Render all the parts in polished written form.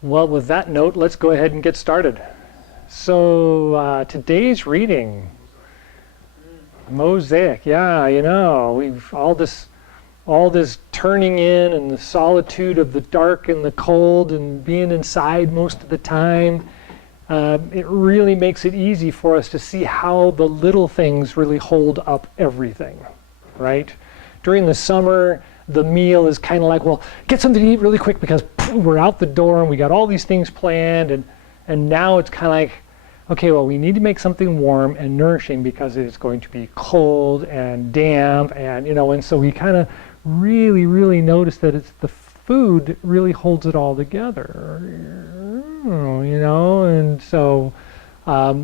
Well, with that note, let's go ahead and get started. So today's reading, Mosaic. Yeah, we've all this turning in and the solitude of the dark and the cold and being inside most of the time. It really makes it easy for us to see how the little things really hold up everything, right? During the summer, the meal is kind of like, well, get something to eat really quick because we're out the door and we got all these things planned, and now it's kind of like, okay, well, we need to make something warm and nourishing because it's going to be cold and damp, and so we kind of really notice that it's the food that really holds it all together, and so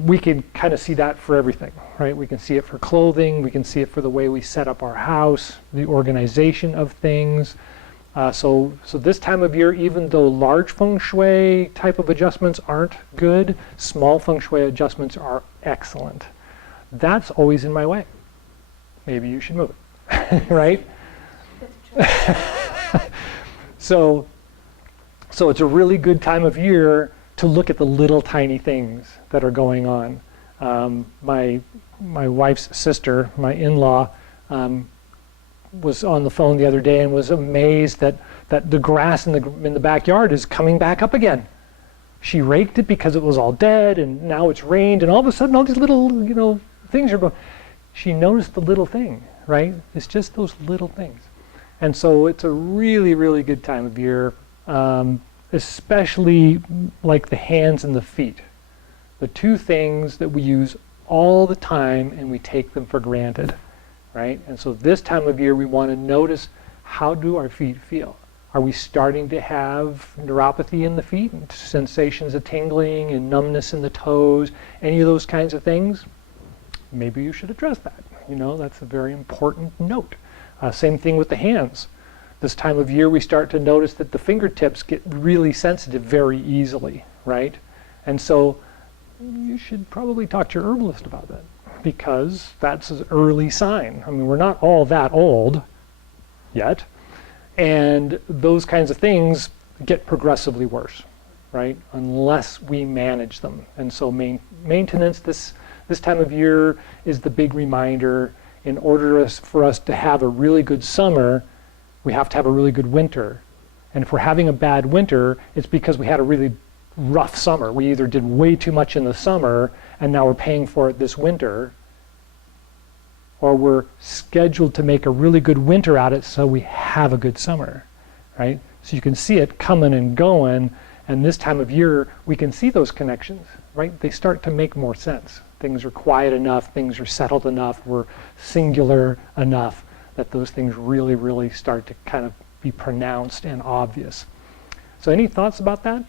we can kind of see that for everything, right? We can see it for clothing, we can see it for the way we set up our house, the organization of things. So this time of year, even though large feng shui type of adjustments aren't good, small feng shui adjustments are excellent. That's always in my way. Maybe you should move it, right? So it's a really good time of year to look at the little tiny things that are going on. My wife's sister, my in-law, was on the phone the other day and was amazed that the grass in the backyard is coming back up again. She raked it because it was all dead, and now it's rained, and all of a sudden all these little things are going. She noticed the little thing, right? It's just those little things. And so it's a really good time of year, especially like the hands and the feet. The two things that we use all the time and we take them for granted, right? And so this time of year we want to notice, how do our feet feel? Are we starting to have neuropathy in the feet, and sensations of tingling and numbness in the toes, any of those kinds of things? Maybe you should address that. That's a very important note. Same thing with the hands. This time of year we start to notice that the fingertips get really sensitive very easily, right? And so you should probably talk to your herbalist about that, because that's an early sign. I mean, we're not all that old yet, and those kinds of things get progressively worse, right? Unless we manage them. And so maintenance this time of year is the big reminder. In order for us to have a really good summer, we have to have a really good winter. And if we're having a bad winter, it's because we had a really rough summer. We either did way too much in the summer and now we're paying for it this winter, or we're scheduled to make a really good winter out of it so we have a good summer, right? So you can see it coming and going, and this time of year we can see those connections, right? They start to make more sense. Things are quiet enough, things are settled enough, we're singular enough that those things really start to kind of be pronounced and obvious. So any thoughts about that?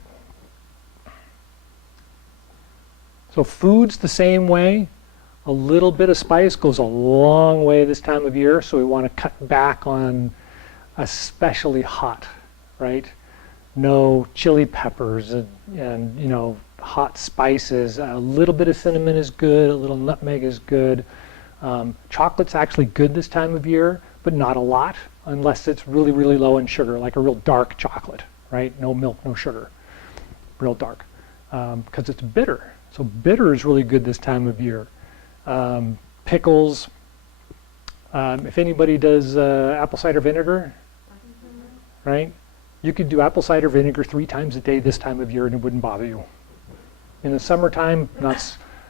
So food's the same way. A little bit of spice goes a long way this time of year, so we want to cut back on especially hot, right? No chili peppers and hot spices. A little bit of cinnamon is good, a little nutmeg is good. Chocolate's actually good this time of year, but not a lot, unless it's really low in sugar, like a real dark chocolate, right? No milk, no sugar, real dark, because it's bitter. So bitter is really good this time of year. Pickles. If anybody does apple cider vinegar, right? You could do apple cider vinegar 3 times a day this time of year and it wouldn't bother you. In the summertime,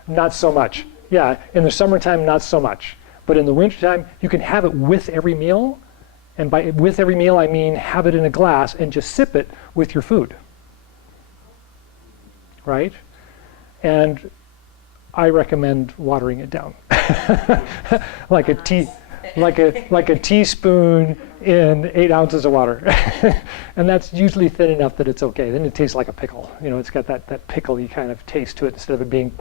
not so much. Yeah, in the summertime, not so much. But in the wintertime, you can have it with every meal. And by with every meal, I mean have it in a glass and just sip it with your food. Right? And I recommend watering it down. like a teaspoon in 8 ounces of water. And that's usually thin enough that it's okay. Then it tastes like a pickle. It's got that pickly kind of taste to it instead of it being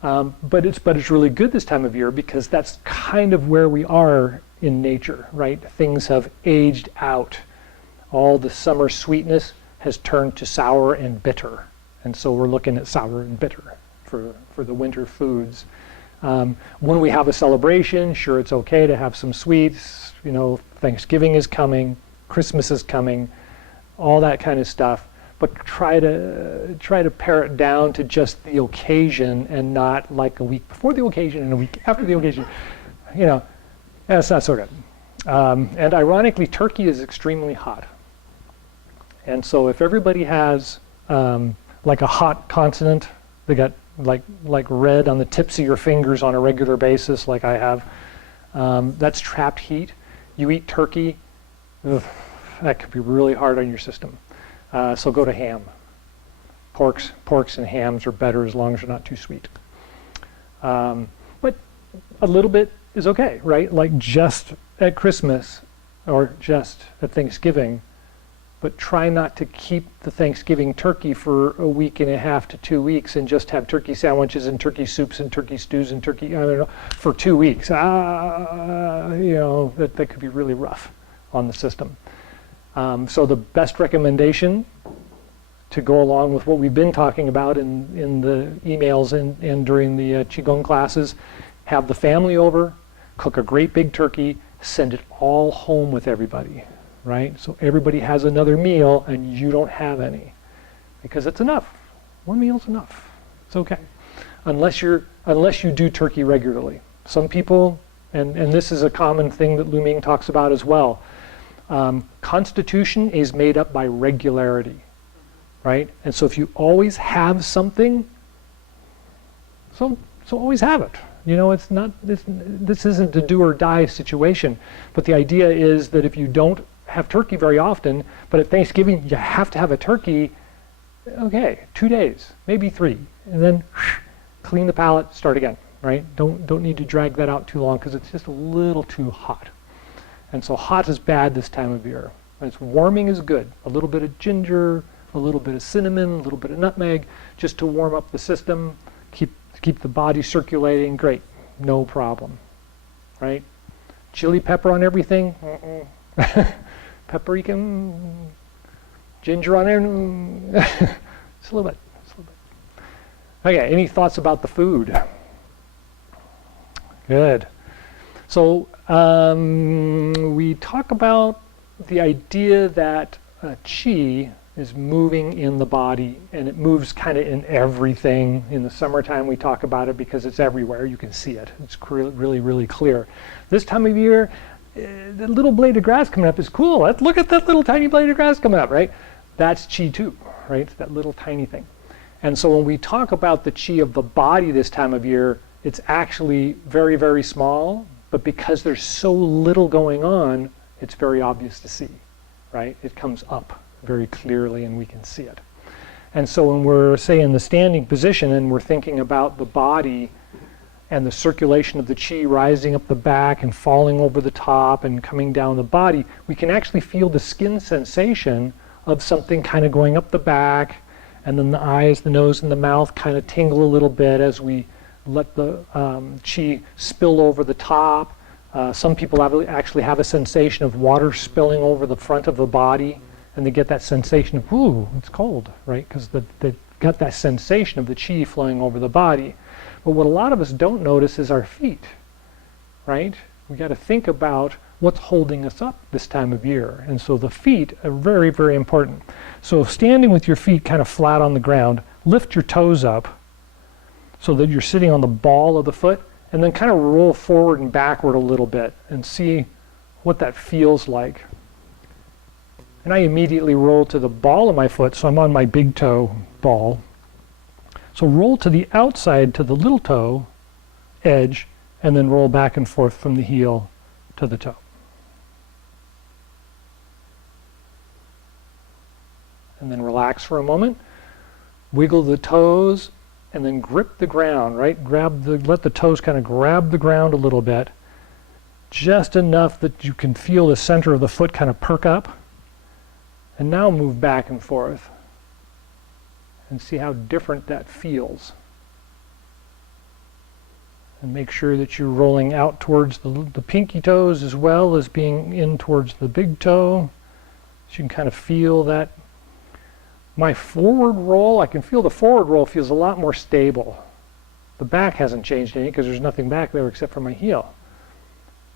but it's really good this time of year because that's kind of where we are in nature, right? Things have aged out. All the summer sweetness has turned to sour and bitter. And so we're looking at sour and bitter for the winter foods. When we have a celebration, sure, it's okay to have some sweets. Thanksgiving is coming, Christmas is coming. all that kind of stuff, but try to pare it down to just the occasion and not like a week before the occasion and a week after the occasion. You know, that's not so good. And ironically, turkey is extremely hot. And so if everybody has like a hot consonant, they got like red on the tips of your fingers on a regular basis, like I have, that's trapped heat. You eat turkey, ugh, that could be really hard on your system. So go to ham. Porks and hams are better as long as they're not too sweet. But a little bit is okay, right? Like just at Christmas or just at Thanksgiving, but try not to keep the Thanksgiving turkey for a week and a half to 2 weeks and just have turkey sandwiches and turkey soups and turkey stews and turkey, I don't know, for 2 weeks. You know, that could be really rough on the system. So the best recommendation to go along with what we've been talking about in the emails and during the Qigong classes, have the family over, cook a great big turkey, send it all home with everybody, right? So everybody has another meal and you don't have any, because it's enough. One meal's enough. It's okay. Unless you do turkey regularly. Some people, and this is a common thing that Lu Ming talks about as well, constitution is made up by regularity, right? And so if you always have something, so always have it. You know, it's not, this isn't a do or die situation, but the idea is that if you don't have turkey very often, but at Thanksgiving you have to have a turkey, okay, 2 days, maybe 3, and then clean the palate, start again, right? Don't need to drag that out too long because it's just a little too hot. And so hot is bad this time of year. And it's warming is good. A little bit of ginger, a little bit of cinnamon, a little bit of nutmeg, just to warm up the system, keep the body circulating, great, no problem, right? Chili pepper on everything, paprika, ginger on there, just a little bit. Okay, any thoughts about the food? Good. So we talk about the idea that Qi is moving in the body, and it moves kind of in everything. In the summertime we talk about it because it's everywhere. You can see it. It's really, really clear. This time of year, the little blade of grass coming up is cool. Look at that little tiny blade of grass coming up, right? That's Qi too, right? That little tiny thing. And so when we talk about the Qi of the body this time of year, it's actually very, very small, but because there's so little going on, it's very obvious to see, right? It comes up very clearly and we can see it. And so when we're, say, in the standing position and we're thinking about the body and the circulation of the Qi rising up the back and falling over the top and coming down the body, we can actually feel the skin sensation of something kind of going up the back, and then the eyes, the nose, and the mouth kind of tingle a little bit as we let the Qi spill over the top. Some people actually have a sensation of water spilling over the front of the body, and they get that sensation of, ooh, it's cold, right? Because they've got that sensation of the Qi flowing over the body. But what a lot of us don't notice is our feet, right? We got to think about what's holding us up this time of year. And so the feet are very, very important. So standing with your feet kind of flat on the ground, lift your toes up so that you're sitting on the ball of the foot, and then kind of roll forward and backward a little bit and see what that feels like. And I immediately roll to the ball of my foot, so I'm on my big toe ball. So roll to the outside to the little toe edge, and then roll back and forth from the heel to the toe. And then relax for a moment, wiggle the toes, and then grip the ground, right? Let the toes kind of grab the ground a little bit, just enough that you can feel the center of the foot kind of perk up. And now move back and forth and see how different that feels. And make sure that you're rolling out towards the pinky toes as well as being in towards the big toe. So you can kind of feel that. My forward roll, I can feel the forward roll feels a lot more stable. The back hasn't changed any because there's nothing back there except for my heel.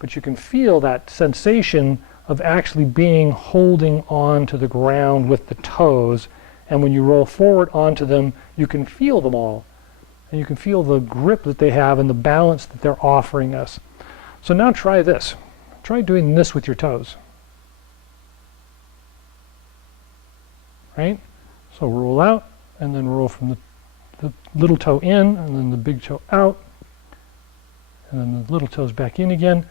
but you can feel that sensation of actually holding on to the ground with the toes. And when you roll forward onto them, you can feel them all. And you can feel the grip that they have and the balance that they're offering us. So now try this. Try doing this with your toes. Right? So roll out, and then roll from the little toe in, and then the big toe out, and then the little toes back in again.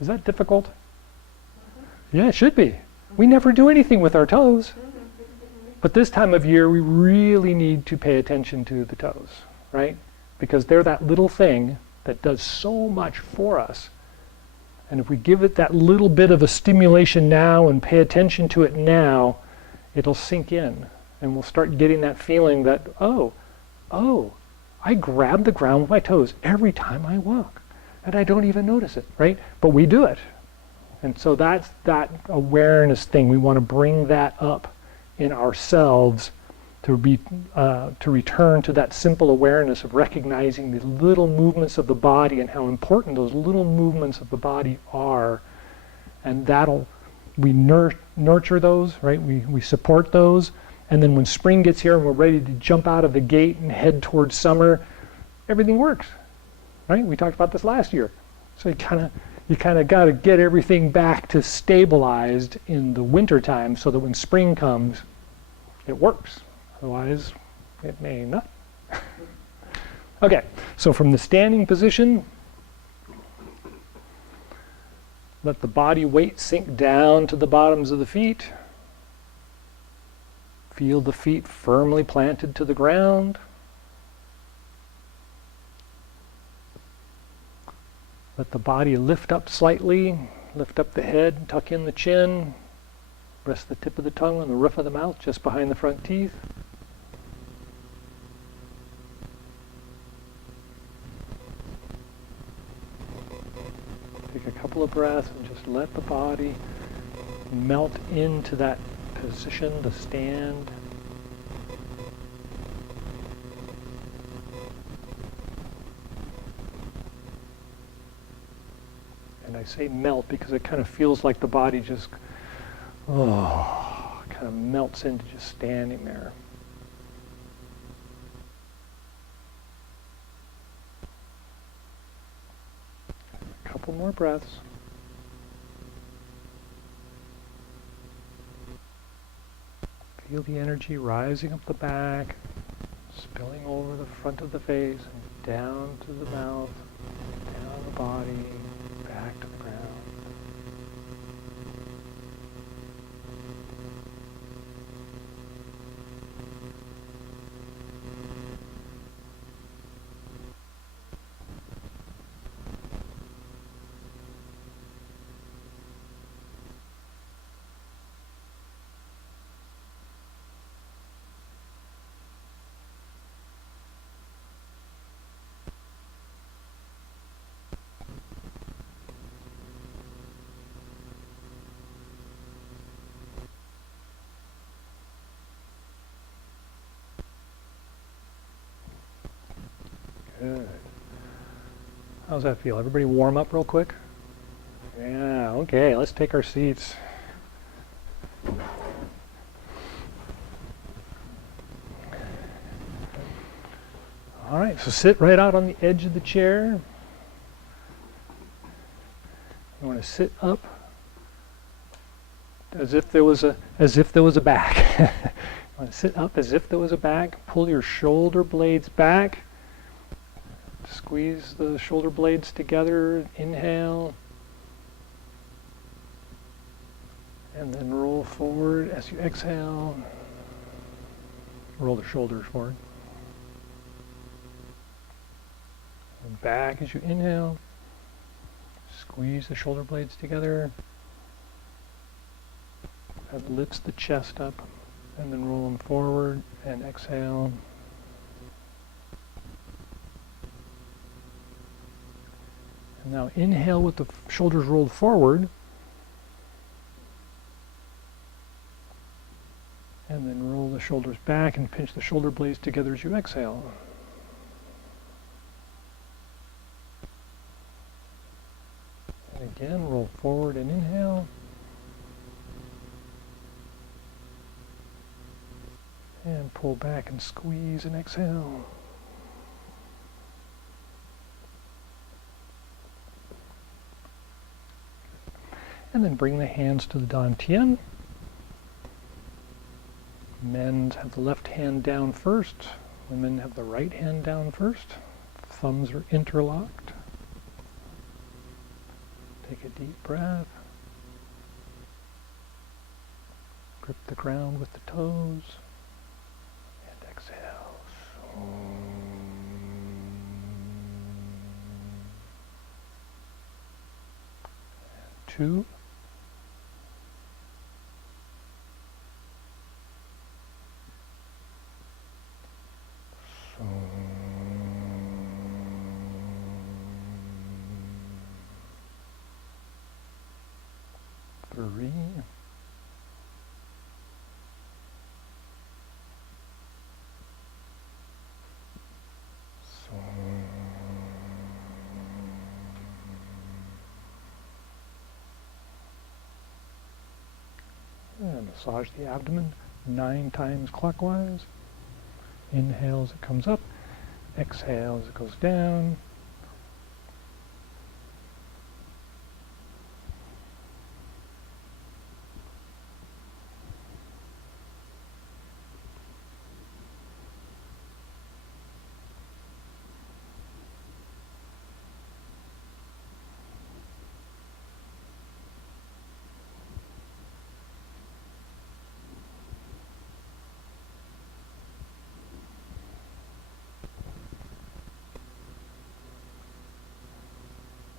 Is that difficult? Yeah, it should be. We never do anything with our toes. But this time of year, we really need to pay attention to the toes, right? Because they're that little thing that does so much for us. And if we give it that little bit of a stimulation now and pay attention to it now, it'll sink in. And we'll start getting that feeling that, oh, I grab the ground with my toes every time I walk. And I don't even notice it, right? But we do it. And so that's that awareness thing. We want to bring that up in ourselves to return to that simple awareness of recognizing the little movements of the body and how important those little movements of the body are. And we nurture those, right? We support those. And then when spring gets here and we're ready to jump out of the gate and head towards summer, everything works, right? We talked about this last year. So you kind of got to get everything back to stabilized in the winter time so that when spring comes, it works. Otherwise, it may not. Okay, so from the standing position, let the body weight sink down to the bottoms of the feet. Feel the feet firmly planted to the ground. Let the body lift up slightly, lift up the head, tuck in the chin, rest the tip of the tongue on the roof of the mouth just behind the front teeth. Take a couple of breaths and just let the body melt into that position to stand. And I say melt because it kind of feels like the body just kind of melts into just standing there. A couple more breaths. Feel the energy rising up the back, spilling over the front of the face, and down to the mouth, down the body, back to the ground. Good. How's that feel? Everybody warm up real quick? Yeah, okay, let's take our seats. All right, so sit right out on the edge of the chair. You want to sit up as if there was a back. You want to sit up as if there was a back. Pull your shoulder blades back. Squeeze the shoulder blades together, inhale, and then roll forward as you exhale. Roll the shoulders forward. And back as you inhale. Squeeze the shoulder blades together. That lifts the chest up, and then roll them forward and exhale. And now inhale with the shoulders rolled forward. And then roll the shoulders back and pinch the shoulder blades together as you exhale. Again, roll forward and inhale. And pull back and squeeze and exhale. And then bring the hands to the Dantian. Men have the left hand down first. Women have the right hand down first. Thumbs are interlocked. Take a deep breath. Grip the ground with the toes. And exhale. 2. Three. And massage the abdomen 9 times clockwise. Inhale as it comes up, exhale as it goes down.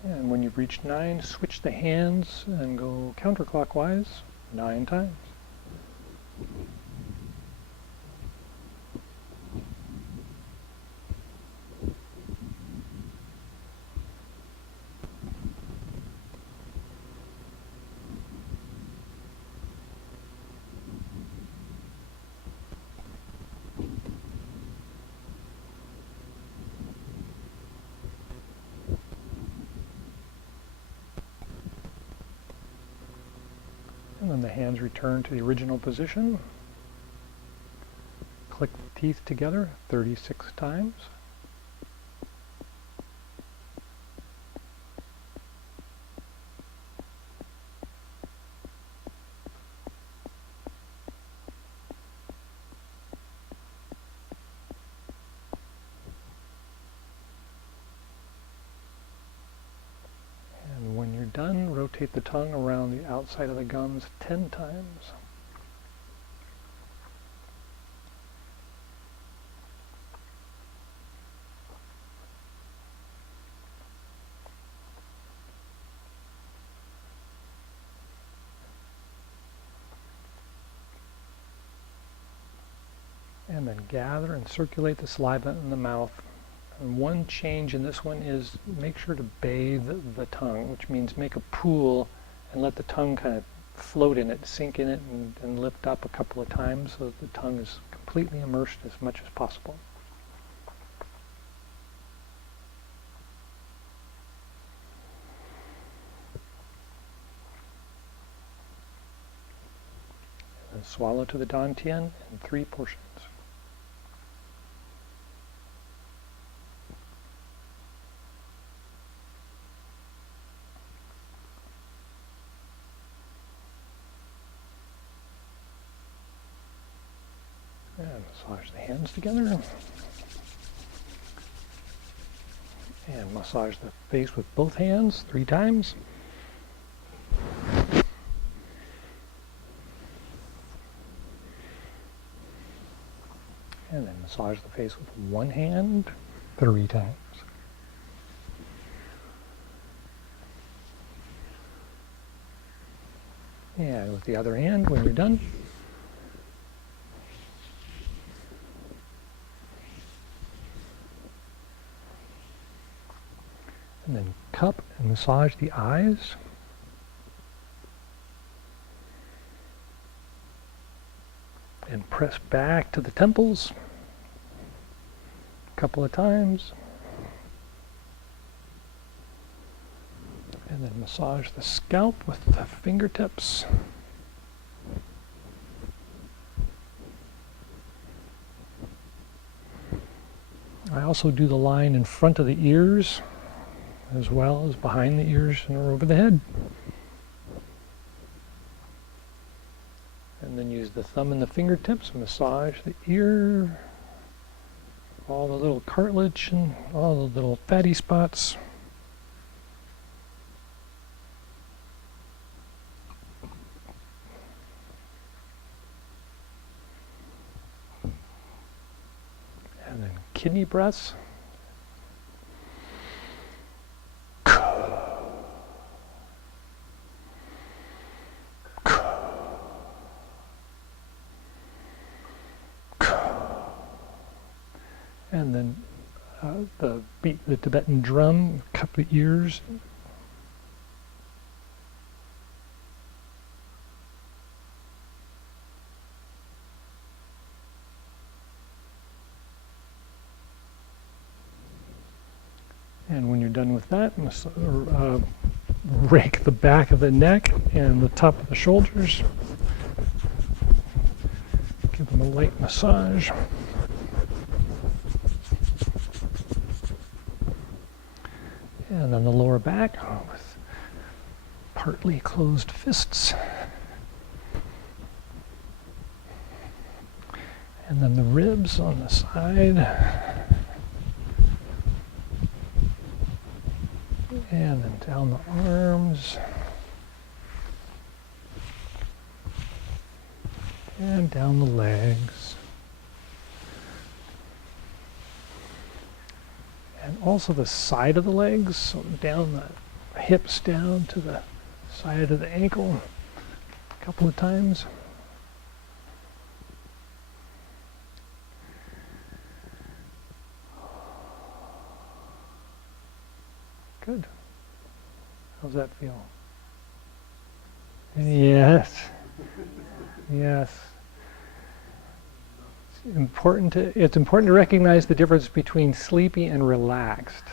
And when you've reached 9, switch the hands and go counterclockwise 9 times. And then the hands return to the original position. Click the teeth together 36 times. Done, rotate the tongue around the outside of the gums 10 times. And then gather and circulate the saliva in the mouth. And one change in this one is make sure to bathe the tongue, which means make a pool and let the tongue kind of float in it, sink in it, and lift up a couple of times so that the tongue is completely immersed as much as possible. And swallow to the Dantian in 3 portions. And massage the hands together. And massage the face with both hands 3 times. And then massage the face with one hand 3 times. And with the other hand when you're done. And then cup and massage the eyes. And press back to the temples a couple of times. And And then massage the scalp with the fingertips. I also do the line in front of the ears as well as behind the ears and over the head. And then use the thumb and the fingertips, massage the ear, all the little cartilage and all the little fatty spots. And then kidney breaths. And then the beat the Tibetan drum, cup the ears. And when you're done with that, rake the back of the neck and the top of the shoulders. Give them a light massage. And then the lower back with partly closed fists. And then the ribs on the side. And then down the arms. And down the legs. And also the side of the legs, so down the hips down to the side of the ankle a couple of times. Good. How's that feel? Yes. Yes. It's important to recognize the difference between sleepy and relaxed,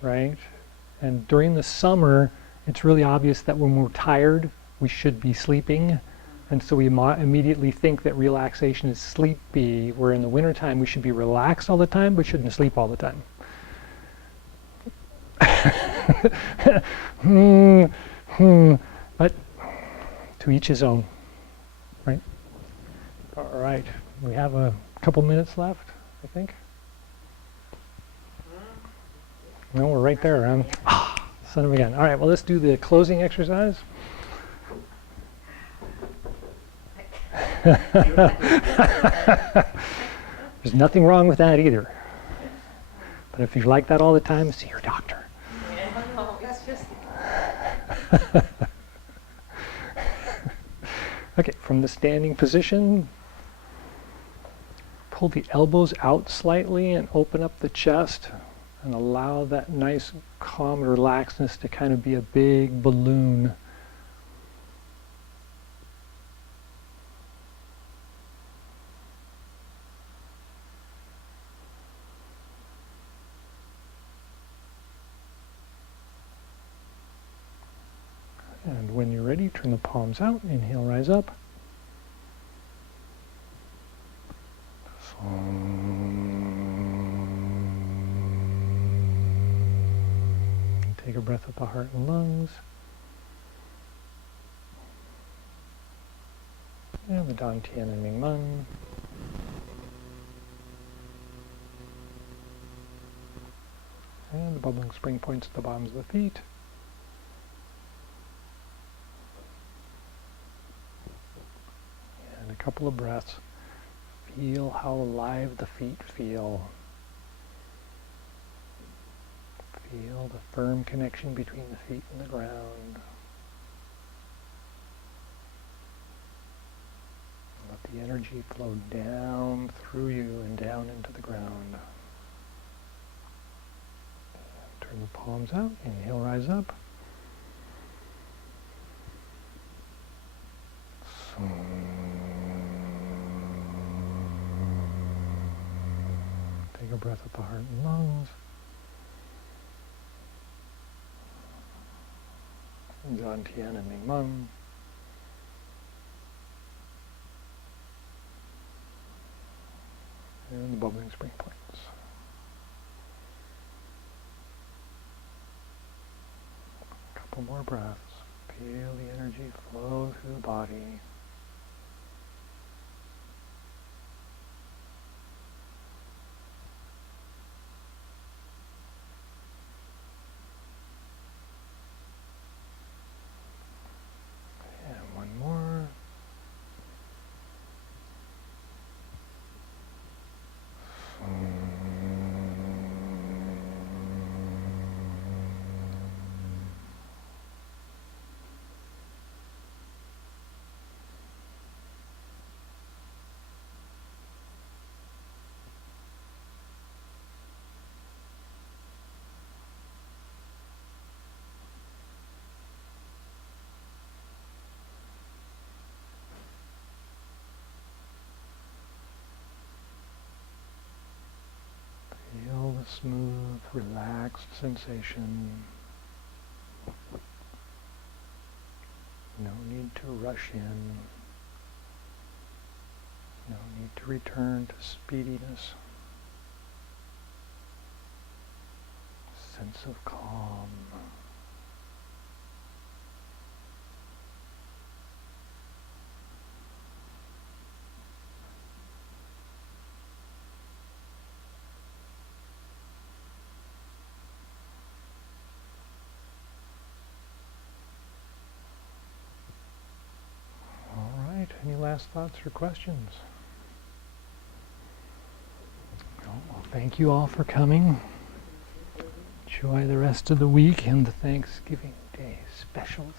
right? And during the summer, it's really obvious that when we're tired, we should be sleeping. And so we immediately think that relaxation is sleepy, where in the wintertime we should be relaxed all the time, but shouldn't sleep all the time. But to each his own, right? All right, we have a couple minutes left, I think. No, we're right there. Son of a gun. All right, well, let's do the closing exercise. There's nothing wrong with that either. But if you like that all the time, see your doctor. Okay, from the standing position, pull the elbows out slightly and open up the chest and allow that nice calm relaxedness to kind of be a big balloon. And when you're ready, turn the palms out, inhale, rise up. Take a breath with the heart and lungs. And the Dan Tian and Ming Men. And the bubbling spring points at the bottoms of the feet. And a couple of breaths. Feel how alive the feet feel. Feel the firm connection between the feet and the ground. Let the energy flow down through you and down into the ground. Turn the palms out, inhale, rise up. Take a breath with the heart and lungs. Yuan Tian and Ming Meng. And the bubbling spring points. A couple more breaths. Feel the energy flow through the body. And one more. Feel the smooth, relaxed sensation. No need to rush in. No need to return to speediness. Sense of calm. Any last thoughts or questions? Well, thank you all for coming. Enjoy the rest of the week and the Thanksgiving Day specials.